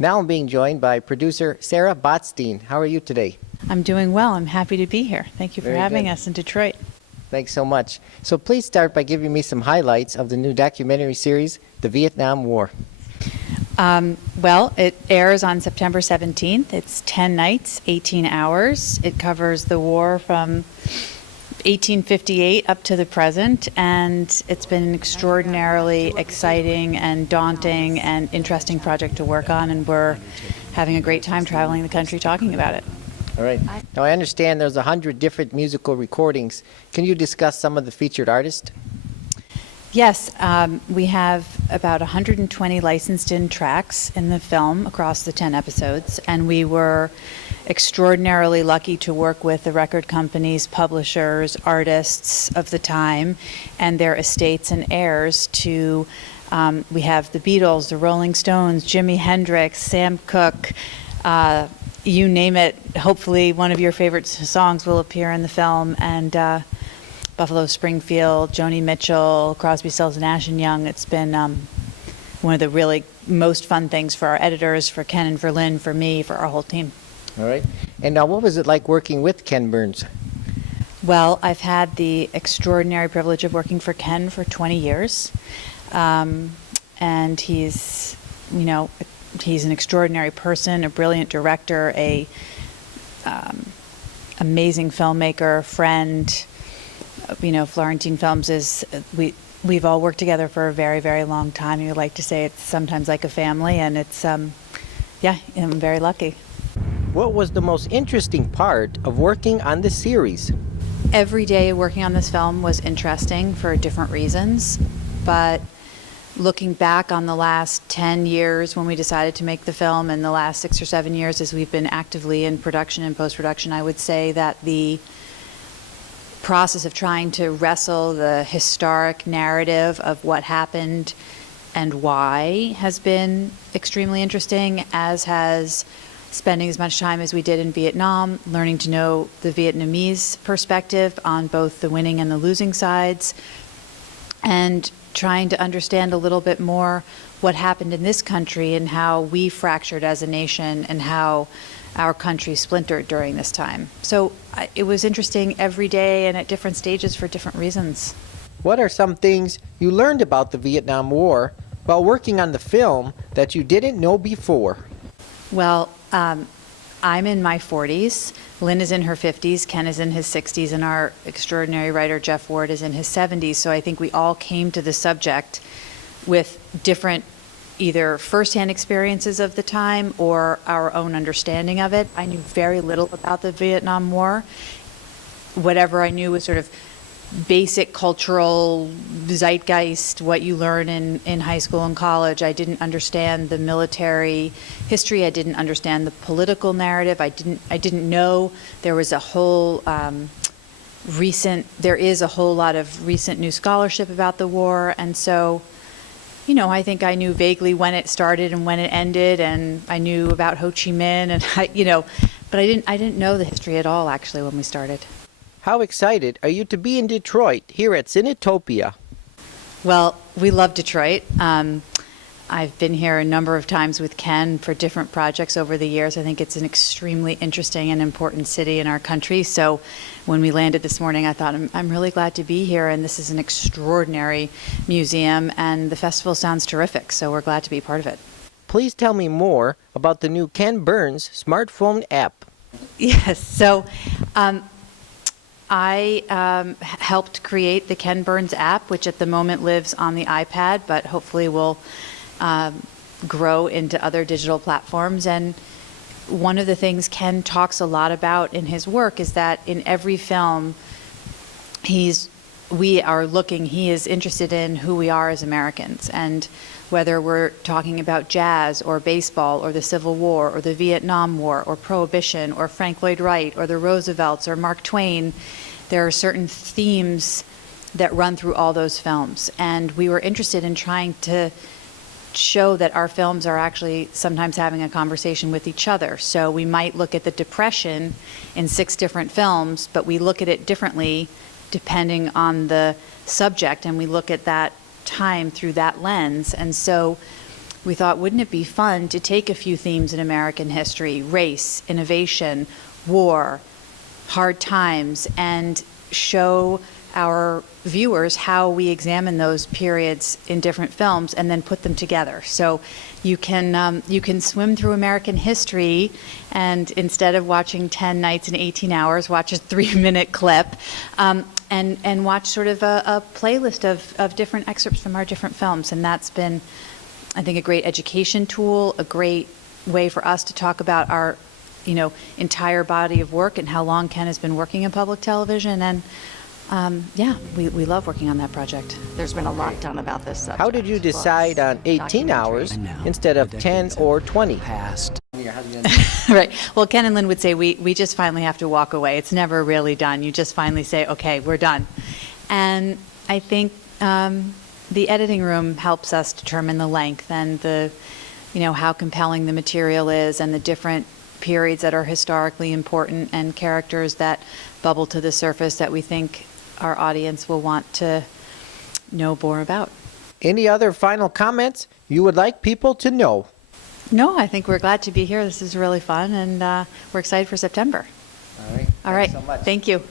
Now I'm being joined by producer Sarah Botstein. How are you today? I'm doing well. I'm happy to be here. Thank you for Very having good. us in Detroit. Thanks so much. So please start by giving me some highlights of the new documentary series, The Vietnam War. Well, it airs on September 17th. It's 10 nights, 18 hours. It covers the war from 1858 up to the present, and it's been an extraordinarily exciting and daunting and interesting project to work on, and we're having a great time traveling the country talking about it. All right. Now I understand there's 100 different musical recordings. Can you discuss some of the featured artists? Yes, we have about 120 licensed-in tracks in the film across the 10 episodes, and we were extraordinarily lucky to work with the record companies, publishers, artists of the time, and their estates and heirs to, we have the Beatles, the Rolling Stones, Jimi Hendrix, Sam Cooke, you name it. Hopefully one of your favorite songs will appear in the film, and Buffalo Springfield, Joni Mitchell, Crosby, Stills, Nash and Young. It's been one of the really most fun things for our editors, for Ken and for Lynn, for me, for our whole team. All right. And now what was it like working with Ken Burns? Well, I've had the extraordinary privilege of working for Ken for 20 years. And he's, you know, he's an extraordinary person, a brilliant director, a amazing filmmaker, friend. You know, Florentine Films is, we've all worked together for a very, very long time. You like to say it's sometimes like a family, and it's, yeah, I'm very lucky. What was the most interesting part of working on this series? Every day working on this film was interesting for different reasons, but looking back on the last 10 years when we decided to make the film, and the last 6 or 7 years as we've been actively in production and post-production, I would say that the process of trying to wrestle the historic narrative of what happened and why has been extremely interesting, as has spending as much time as we did in Vietnam, learning to know the Vietnamese perspective on both the winning and the losing sides, and trying to understand a little bit more what happened in this country and how we fractured as a nation and how our country splintered during this time. So it was interesting every day and at different stages for different reasons. What are some things you learned about the Vietnam War while working on the film that you didn't know before? Well, I'm in my 40s. Lynn is in her 50s. Ken is in his 60s. And our extraordinary writer, Jeff Ward, is in his 70s. So I think we all came to the subject with different either firsthand experiences of the time or our own understanding of it. I knew very little about the Vietnam War. Whatever I knew was sort of basic cultural zeitgeist, what you learn in high school and college. I didn't understand the military history. I didn't understand the political narrative. I didn't know there was a whole there is a whole lot of recent new scholarship about the war. And so, you know, I think I knew vaguely when it started and when it ended, and I knew about Ho Chi Minh, and but I didn't know the history at all actually when we started. How excited are you to be in Detroit here at Cinetopia? Well, we love Detroit. I've been here a number of times with Ken for different projects over the years. I think it's an extremely interesting and important city in our country. So when we landed this morning, I thought, I'm really glad to be here, and this is an extraordinary museum, and the festival sounds terrific, so we're glad to be part of it. Please tell me more about the new Ken Burns smartphone app. Yes, so I helped create the Ken Burns app, which at the moment lives on the iPad, but hopefully will grow into other digital platforms. And one of the things Ken talks a lot about in his work is that in every film he is interested in who we are as Americans, and whether we're talking about jazz or baseball or the Civil War or the Vietnam War or Prohibition or Frank Lloyd Wright or the Roosevelts or Mark Twain, there are certain themes that run through all those films. And we were interested in trying to show that our films are actually sometimes having a conversation with each other. So we might look at the Depression in 6 different films, but we look at it differently depending on the subject, and we look at that time through that lens. And so we thought, wouldn't it be fun to take a few themes in American history, race, innovation, war, hard times, and show our viewers how we examine those periods in different films and then put them together. So you can swim through American history, and instead of watching 10 nights and 18 hours, watch a 3-minute clip, and watch sort of a playlist of different excerpts from our different films. And that's been, I think, a great education tool, a great way for us to talk about our entire body of work and how long Ken has been working in public television. And we love working on that project. There's been a lot done about this subject. How did you decide on 18 hours instead of 10 or 20? Right. Well, Ken and Lynn would say we just finally have to walk away. It's never really done. You just finally say, okay, we're done. And I think the editing room helps us determine the length and how compelling the material is, and the different periods that are historically important and characters that bubble to the surface that we think our audience will want to know more about. Any other final comments you would like people to know? No, I think we're glad to be here. This is really fun, and we're excited for September. All right. All right. Thanks so much. Thank you.